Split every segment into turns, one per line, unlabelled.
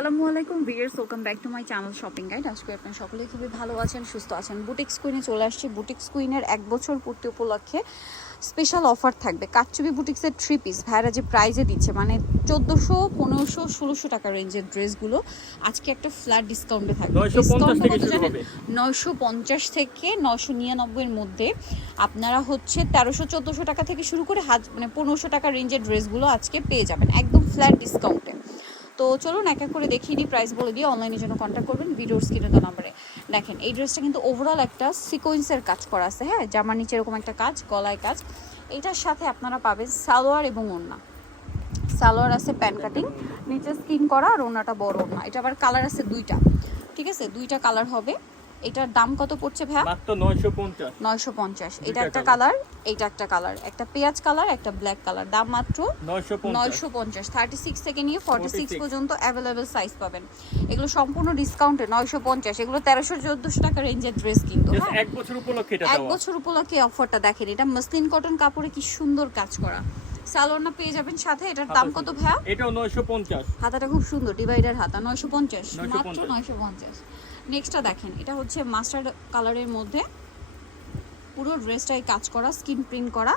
আসসালামু আলাইকুম viewers welcome back to my channel shopping guide. আজকে আপনারা সকলেই খুবই ভালো আছেন সুস্থ আছেন। বুটিক্স কুইনে চলে আসছি। বুটিক্স কুইনের এক বছর পূর্তি উপলক্ষে স্পেশাল অফার থাকবে। কাচ্চুবি বুটিক্সের থ্রি পিস ভাইরা যে প্রাইজে দিচ্ছে মানে চোদ্দোশো পনেরোশো ষোলোশো টাকা রেঞ্জের ড্রেসগুলো আজকে একটা ফ্ল্যাট ডিসকাউন্টে থাকবে।
950 থেকে
Discount কত
শুরু
জানেন?
হবে।
নয়শো পঞ্চাশ থেকে নয়শো নিরানব্বইয়ের মধ্যে। আপনারা হচ্ছে তেরোশো চোদ্দোশো টাকা থেকে শুরু করে হাজ মানে পনেরোশো টাকা রেঞ্জের ড্রেসগুলো আজকে পেয়ে যাবেন। একদম ফ্ল্যাট ডিসকাউন্টে তো চলুন এক এক করে দেখিয়ে দিই প্রাইস বলে দিয়ে অনলাইনে জন্য কন্ট্যাক্ট করবেন ভিডিওর স্ক্রিনে তো নাম্বারে দেখেন, এই ড্রেসটা কিন্তু ওভারঅল একটা সিকোয়েন্সের কাজ করা আছে হ্যাঁ? জামার নিচে এরকম একটা কাজ, গলায় কাজ। এটার সাথে আপনারা পাবেন সালোয়ার এবং ওড়না। সালোয়ার আছে প্যান কাটিং, নিচে স্কিন করা আর ওড়নাটা বড় ওড়না। এটা আবার কালার আছে দুইটা, ঠিক আছে? দুইটা কালার হবে। এটার দাম কত পড়ছে ভাইয়া?
মাত্র নয়শো পঞ্চাশ।
নয়শো পঞ্চাশ। এটা একটা কালার। এটা একটা কালার। একটা পেঁয়াজ কালার একটা ব্ল্যাক কালার। দাম মাত্র
নয়শো পঞ্চাশ।
নয়শো পঞ্চাশ। থার্টি সিক্স থেকে নিয়ে ফর্টি সিক্স
46
পর্যন্ত অ্যাভেলেবেল সাইজ পাবেন। এগুলো সম্পূর্ণ ডিসকাউন্টে নয়শো পঞ্চাশ। এগুলো তেরোশো চোদ্দোশো টাকা রেঞ্জের ড্রেস কিন্তু হ্যাঁ?
এক বছর উপলক্ষে এটা
এক বছর উপলক্ষে অফারটা দেখেন। এটা মসলিন কটন কাপড়ে কি সুন্দর কাজ করা। সালোয়ারটা পেয়ে যাবেন সাথে এটার দাম কত ভাইয়া?
এটাও নয়শো পঞ্চাশ।
হাতাটা খুব সুন্দর ডিভাইডার হাতা। নয়শো পঞ্চাশ
950
মাত্র নয়শো পঞ্চাশ। নেক্সটটা দেখেন এটা হচ্ছে মাস্টার্ড কালারের মধ্যে। পুরো ড্রেসটাই কাজ করা স্কিন প্রিন্ট করা।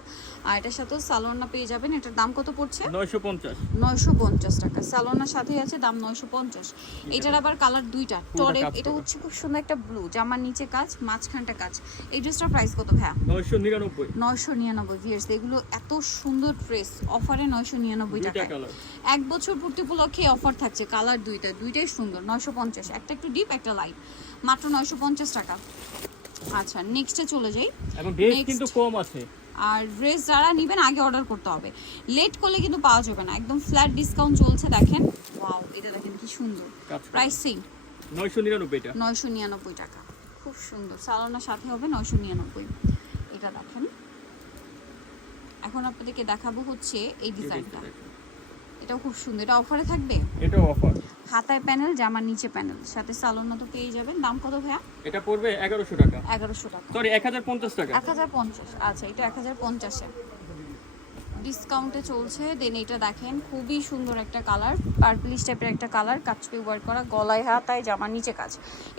আর এটার সাথেও সালোয়ারনা পেয়ে যাবেন। এটার দাম কত পড়ছে?
নয়শো পঞ্চাশ।
নয়শো পঞ্চাশ টাকা। সালোনার সাথেই আছে দাম নয়শো পঞ্চাশ। এটার আবার কালার দুইটা। টরে এটা হচ্ছে খুব সুন্দর একটা ব্লু জামার নিচে কাজ মাঝখানটা কাজ। এই ড্রেসটার প্রাইস কত ভাইয়া?
নয়শো নিরানব্বই।
নয়শো নিরানব্বই ভিয়ার্স এগুলো এত সুন্দর ড্রেস অফারে নয়শো নিরানব্বই টাকা এক বছর পূর্তি উপলক্ষে অফার থাকছে কালার দুইটা দুইটাই সুন্দর নয়শো পঞ্চাশ। একটা একটু ডিপ একটা লাইট মাত্র নয়শো পঞ্চাশ টাকা। আচ্ছা নেক্সটে চলে যাই।
এবং ড্রেস কিন্তু কম আছে।
আর ড্রেস যারা নেবেন আগে অর্ডার করতে হবে। লেট করলে কিন্তু পাওয়া যাবে না। একদম ফ্ল্যাট ডিসকাউন্ট চলছে দেখেন। ওয়াও এটা দেখেন কি সুন্দর। প্রাইস সেম
নয়শো নিরানব্বই এটা।
নয়শো নিরানব্বই টাকা। খুব সুন্দর। সালোনার সাথে হবে নয়শো নিরানব্বই। এটা দেখেন। এখন আপনাদেরকে দেখাবো হচ্ছে এই ডিজাইনটা এটাও খুব সুন্দর। এটা অফারে থাকবে?
এটাও অফার
হাতায় প্যানেল জামার নিচে প্যানেল সাথে সালোনা তো পেয়ে যাবেন। দাম কত ভাইয়া?
এটা পড়বে এগারোশো টাকা।
এগারোশো টাকা।
সরি এক হাজার পঞ্চাশ টাকা।
এক হাজার পঞ্চাশ আচ্ছা এটা এক হাজার পঞ্চাশে ডিসকাউন্টে চলছে। দেন এটা দেখেন খুবই সুন্দর একটা কালার পার্পলিশ টাইপের একটা কালার কাচপি ওয়ার্ক করা। গলায় হাতায় জামার নিচে কাজ।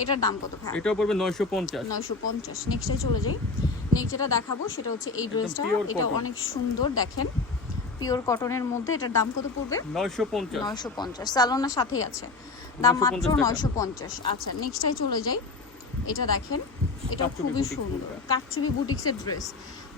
এটার দাম কত ভাই
এটাও পড়বে নয়শো পঞ্চাশ।
নয়শো পঞ্চাশ। নেক্সটে চলে যাই। নেক্সট যেটা দেখাবো সেটা হচ্ছে এই ড্রেসটা এটা অনেক সুন্দর দেখেন। পিওর কটনের মধ্যে এটার দাম কত পড়বে?
নয়শো পঞ্চাশ।
নয়শো পঞ্চাশ। স্যালোনার সাথেই আছে। দাম মাত্র
টাকা।
নয়শো পঞ্চাশ। আচ্ছা নেক্সটাই চলে যাই। এটা দেখেন এটা খুবই সুন্দর? কাটচুবি বুটিক্সের ড্রেস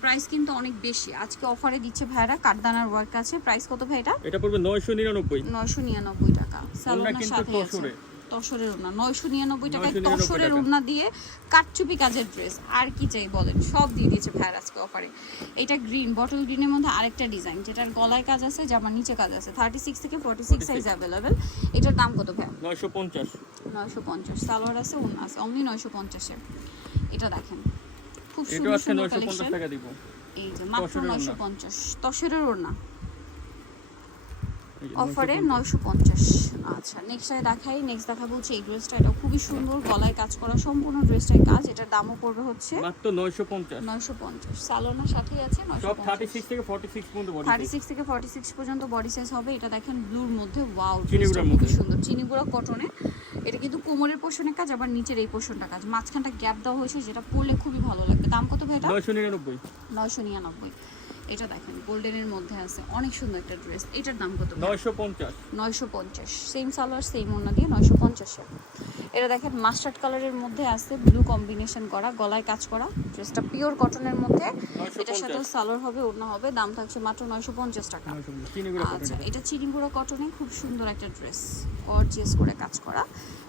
প্রাইস কিন্তু অনেক বেশি। আজকে অফারে দিচ্ছে ভাইরা কাঠদানার ওয়ার্ক আছে। প্রাইস কত ভাই এটা?
এটা পড়বে নয়শো নিরানব্বই।
নয়শো নিরানব্বই টাকা। স্যালোনার
কিন্তু
সাথে আছে। তসরের ওড়না নয়শো নিরানব্বই টাকায় তসরের। ওড়না দিয়ে কাটচুপি কাজের ড্রেস আর কি চাই বলেন? সব দিয়ে দিয়েছে ভাইয়ার আজকে অফারে এটা গ্রিন বটল গ্রিনের মধ্যে আরেকটা ডিজাইন যেটার গলায় কাজ আছে জামার নিচে কাজ আছে। থার্টি সিক্স থেকে ফোর্টি সিক্স সাইজ অ্যাভেলেবেল এটার দাম কত ভাই
নয়শো পঞ্চাশ।
নয়শো পঞ্চাশ। সালোয়ার আছে ওড়না আছে অনলি নয়শো পঞ্চাশে এটা দেখেন। খুব সুন্দর সুন্দর কালেকশন এই যে মাত্র নয়শো পঞ্চাশ। তসরের ওড়না। অফারে নয়শো পঞ্চাশ। আচ্ছা নেক্সট দেখাই নেক্সট দেখাবো হচ্ছে এই ড্রেসটা এটা খুবই সুন্দর গলায় কাজ করা সম্পূর্ণ ড্রেসটাই কাজ। এটার দামও পড়বে হচ্ছে
মাত্র নয়শো পঞ্চাশ।
নয়শো পঞ্চাশ। সালোনার সাথেই আছে নয়শো
থার্টি সিক্স থেকে ফর্টি সিক্স পর্যন্ত বডি
থার্টি সিক্স থেকে ফর্টি সিক্স পর্যন্ত বডি সাইজ হবে। এটা দেখেন ব্লুর মধ্যে ওয়াও খুবই। সুন্দর। চিনিগুড়া কটনে এটা কিন্তু কোমরের পোষণের কাজ আবার নিচের এই পোষণটা কাজ। মাঝখানটা গ্যাপ দেওয়া হয়েছে যেটা পরলে খুবই ভালো লাগবে। দাম কত ভাই এটা?
নয়শো নিরানব্বই।
নয়শো নিরানব্বই। এটা দেখেন গোল্ডেনের মধ্যে আছে অনেক সুন্দর একটা ড্রেস এটার দাম কত?
নয়শো পঞ্চাশ।
নয়শো পঞ্চাশ। সেম সালোয়ার সেম ওনা দিয়ে নয়শো পঞ্চাশে এটা দেখেন মাস্টার্ড কালারের মধ্যে আছে ব্লু কম্বিনেশন করা গলায় কাজ করা ড্রেসটা পিওর কটনের মধ্যে। এটার সাথে সালোয়ার হবে ওড়না হবে দাম থাকছে মাত্র নয়শো পঞ্চাশ টাকা। আচ্ছা এটা চিনিগুড়া কটনে খুব সুন্দর একটা ড্রেস গর্জিয়াস করে কাজ করা।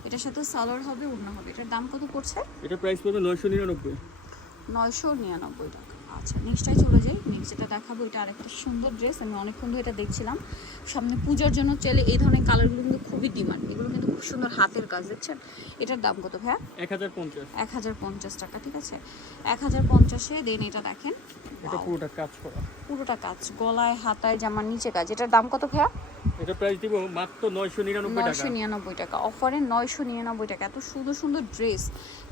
এটার সাথে সালোয়ার হবে ওড়না হবে। এটার দাম কত পড়ছে?
এটা প্রাইস পড়বে নয়শো নিরানব্বই।
নয়শো নিরানব্বই টাকা। আচ্ছা নেক্সটটাই চলে যাই। নেক্সট যেটা দেখাবো এটা আরেকটা সুন্দর ড্রেস আমি অনেকক্ষণ ধরে এটা দেখছিলাম। সামনে পূজার জন্য চলে এই ধরনের কালারগুলো কিন্তু খুবই ডিমান্ড এগুলো কিন্তু খুব সুন্দর হাতের কাজ দেখছেন? এটার দাম কত ভাইয়া?
এক হাজার পঞ্চাশ।
এক হাজার পঞ্চাশ টাকা ঠিক আছে? এক হাজার পঞ্চাশে দেন এটা দেখেন।
এটা পুরোটা কাজ করা।
পুরোটা কাজ গলায় হাতায় জামার নিচে কাজ। এটার দাম কত ভাইয়া?
এটা প্রাইস দিব মাত্র নয়শো নিরানব্বই টাকা।
টাকা। অফারে নয়শো নিরানব্বই টাকা। এত সুন্দর সুন্দর ড্রেস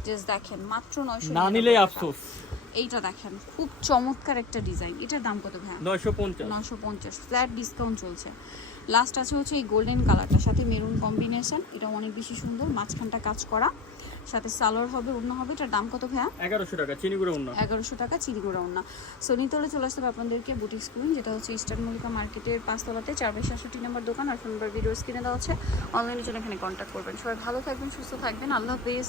ড্রেস দেখেন মাত্র নয়শো
না নিলে আফসোস।
এইটা দেখেন খুব চমৎকার একটা ডিজাইন। এটার দাম কত ভাইয়া?
নয়শো পঞ্চাশ।
নশো পঞ্চাশ ফ্ল্যাট ডিসকাউন্ট চলছে। লাস্ট আছে হচ্ছে এই গোল্ডেন কালারটার সাথে মেরুন কম্বিনেশন এটা অনেক বেশি সুন্দর মাঝখানটা কাজ করা। সাথে সালোয়ার হবে অন্য হবে এটার দাম কত ভাইয়া?
এগারোশো টাকা চিনি করে অন্য
এগারোশো টাকা চিরিগুড়া ওনা সো নিতলে চলে আসতে হবে আপনাদেরকে বুটিক স্কুল যেটা হচ্ছে ইস্টার্ন মল্লিকা মার্কেটের পাঁচতলাতে চার বাই সাতষট্টি নম্বর দোকান আর ফোন নাম্বার ভিডিও স্ক্রিনে দেওয়া হচ্ছে অনলাইনের জন্য এখানে কন্ট্যাক্ট করবেন। সবাই ভালো থাকবেন সুস্থ থাকবেন। আল্লাহ হাফেজ।